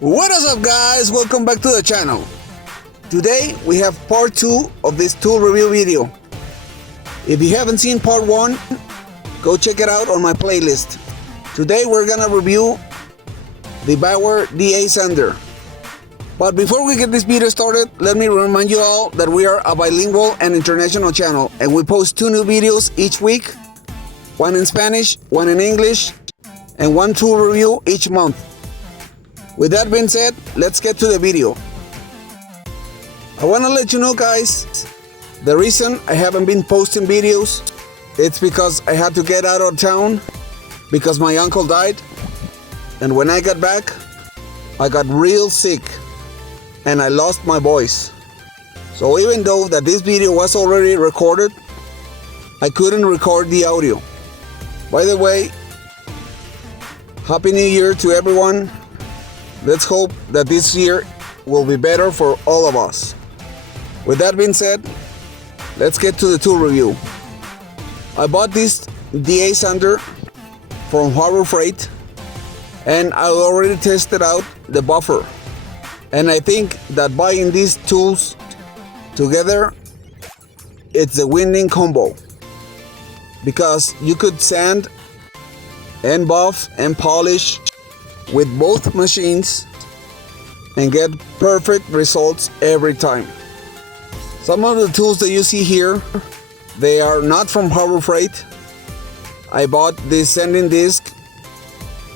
What is up, guys? Welcome back to the channel. Today we have part 2 of this tool review video. If you haven't seen part 1, go check it out on my playlist. Today we're gonna review the Bauer DA sander. But before we get this video started, let me remind you all that we are a bilingual and international channel, and we post 2 new videos each week, one in Spanish, one in English, and one tool review each month. With that being said, let's get to the video. I want to let you know, guys, the reason I haven't been posting videos, it's because I had to get out of town because my uncle died, and when I got back, I got real sick and I lost my voice. So even though that this video was already recorded, I couldn't record the audio. By the way, Happy New Year to everyone. Let's hope that this year will be better for all of us. With that being said, let's get to the tool review. I bought this DA sander from Harbor Freight, and I already tested out the buffer. And I think that buying these tools together, it's a winning combo. Because you could sand and buff and polish with both machines and get perfect results every time. Some of the tools that you see here, they are not from Harbor Freight. I bought this sanding disc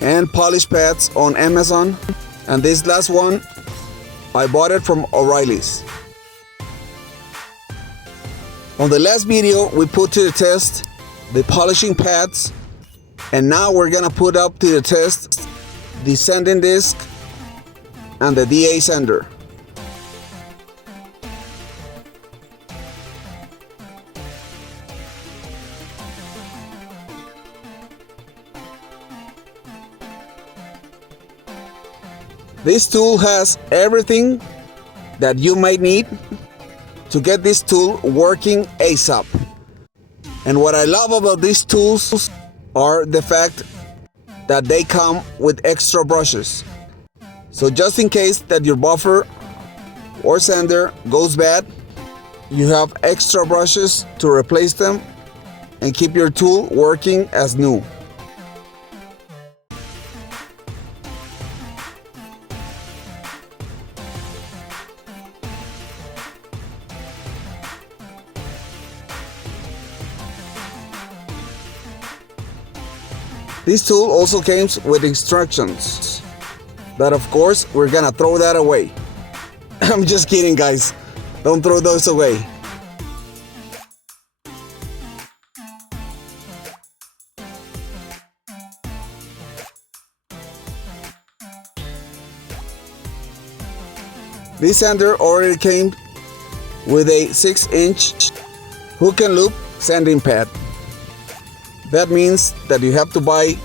and polish pads on Amazon, and this last one I bought it from O'Reilly's. On the last video we put to the test the polishing pads, and now we're gonna put up to the test the sanding disc and the DA sander. This tool has everything that you might need to get this tool working ASAP. And what I love about these tools are the fact that they come with extra brushes. So just in case that your buffer or sander goes bad, you have extra brushes to replace them and keep your tool working as new. This tool also comes with instructions, but of course we're gonna throw that away. I'm just kidding, guys. Don't throw those away. This sander already came with a 6-inch hook and loop sanding pad. That means that you have to buy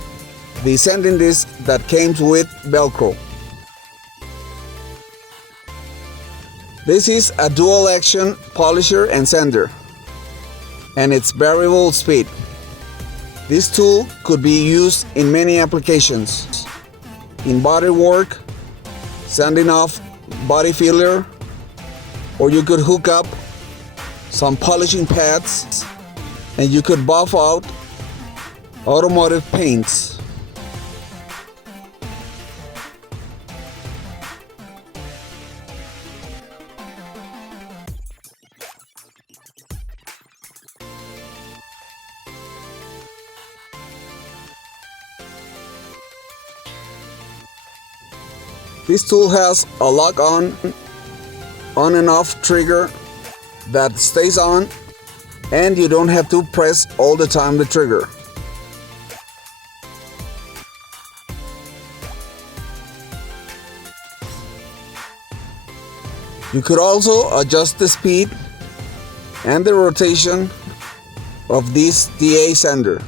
the sanding disc that came with Velcro. This is a dual action polisher and sander, and it's variable speed. This tool could be used in many applications. In body work, sanding off body filler, or you could hook up some polishing pads and you could buff out automotive paints. This tool has a lock on and off trigger that stays on, and you don't have to press all the time the trigger. You could also adjust the speed and the rotation of this DA sander.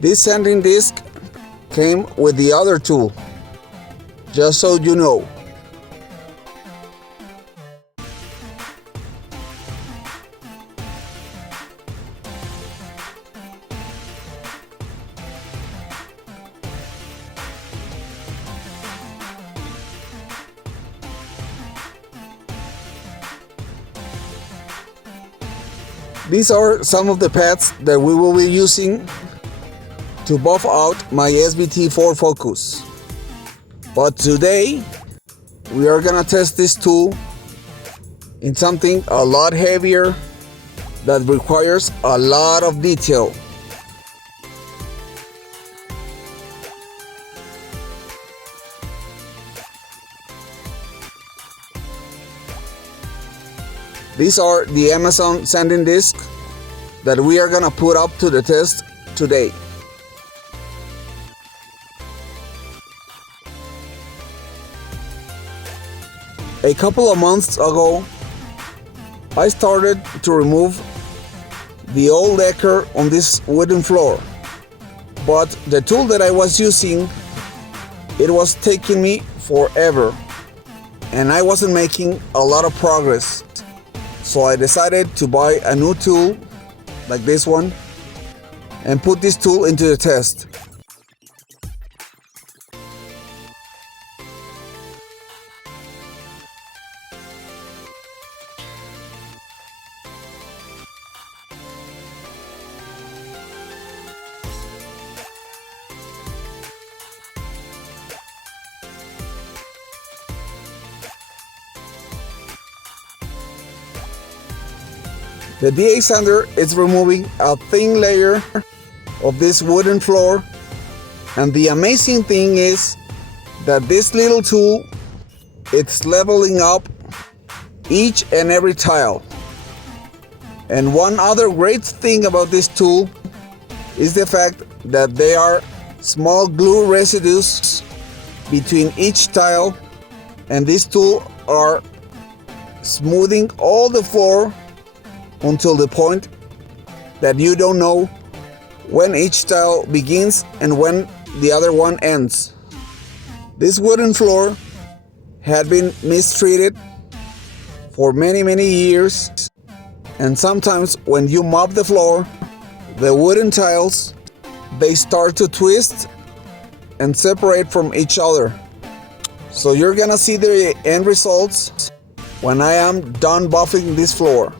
This sanding disc came with the other tool, just so you know. These are some of the pads that we will be using to buff out my SVT Ford Focus. But today, we are gonna test this tool in something a lot heavier that requires a lot of detail. These are the Amazon sanding discs that we are gonna put up to the test today. A couple of months ago, I started to remove the old lacquer on this wooden floor, but the tool that I was using, it was taking me forever, and I wasn't making a lot of progress. So I decided to buy a new tool like this one and put this tool into the test. The DA sander is removing a thin layer of this wooden floor, and the amazing thing is that this little tool, it's leveling up each and every tile. And one other great thing about this tool is the fact that there are small glue residues between each tile, and this tool are smoothing all the floor until the point that you don't know when each tile begins and when the other one ends. This wooden floor had been mistreated for many years, and sometimes when you mop the floor, the wooden tiles, they start to twist and separate from each other. So you're gonna see the end results when I am done buffing this floor.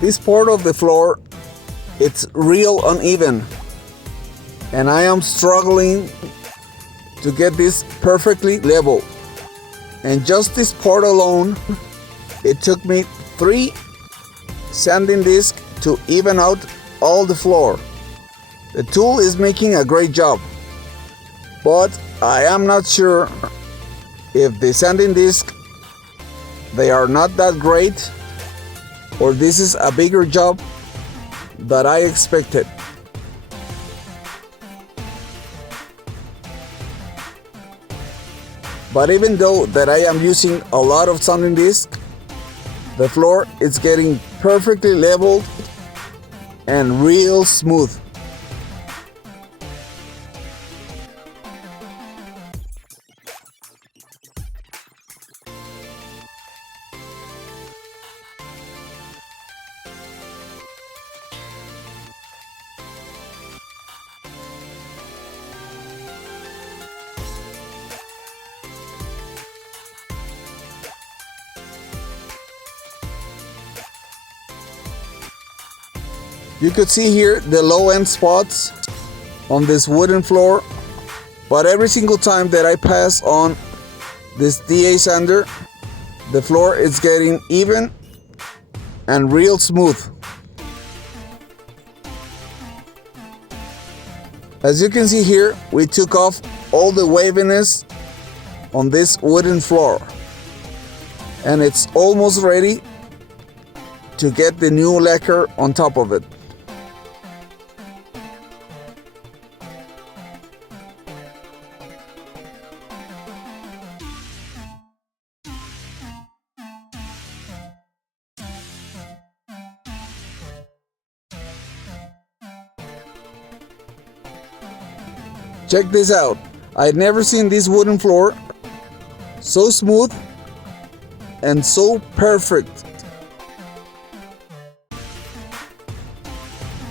This part of the floor, it's real uneven, and I am struggling to get this perfectly level. And just this part alone, it took me 3 sanding discs to even out all the floor. The tool is making a great job, but I am not sure if the sanding discs, they are not that great, or this is a bigger job that I expected. But even though that I am using a lot of sanding disc, the floor is getting perfectly leveled and real smooth. You could see here the low end spots on this wooden floor, but every single time that I pass on this DA sander, the floor is getting even and real smooth. As you can see here, we took off all the waviness on this wooden floor, and it's almost ready to get the new lacquer on top of it. Check this out. I'd never seen this wooden floor so smooth and so perfect.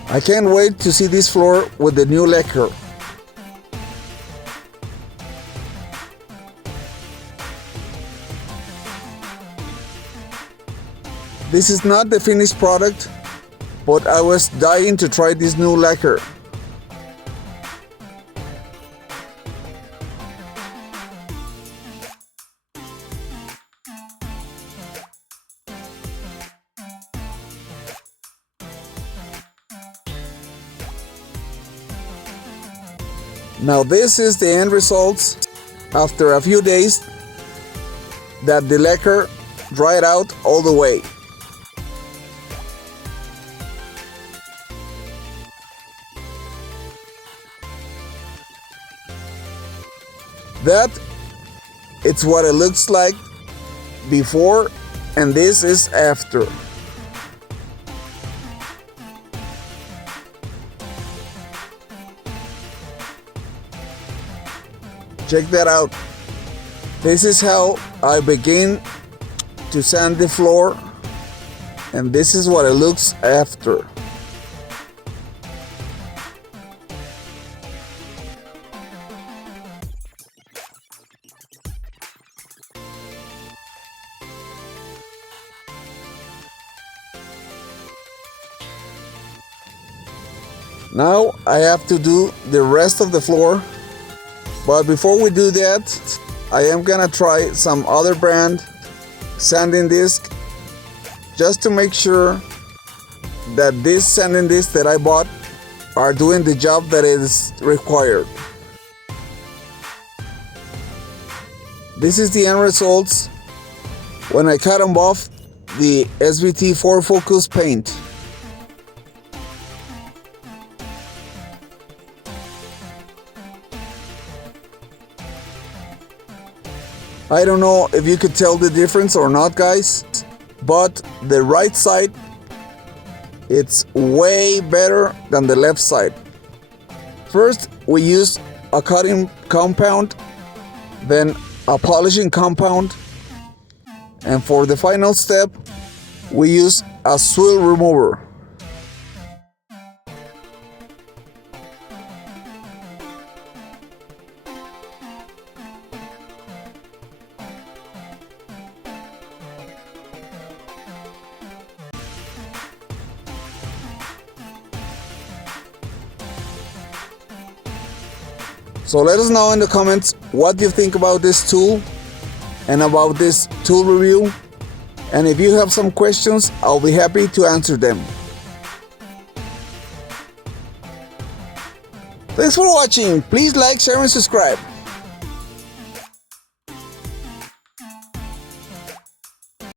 I can't wait to see this floor with the new lacquer. This is not the finished product, but I was dying to try this new lacquer. Now this is the end results after a few days that the lacquer dried out all the way. That it's what it looks like before, and this is after. Check that out. This is how I begin to sand the floor, and this is what it looks after. Now I have to do the rest of the floor. But before we do that, I am gonna try some other brand sanding disc just to make sure that this sanding disc that I bought are doing the job that is required. This is the end results when I cut them off the SVT 4 Focus paint. I don't know if you could tell the difference or not, guys, but the right side, it's way better than the left side. First, we use a cutting compound, then a polishing compound, and for the final step, we use a swill remover. So let us know in the comments what you think about this tool and about this tool review. And if you have some questions, I'll be happy to answer them. Thanks for watching. Please like, share, and subscribe.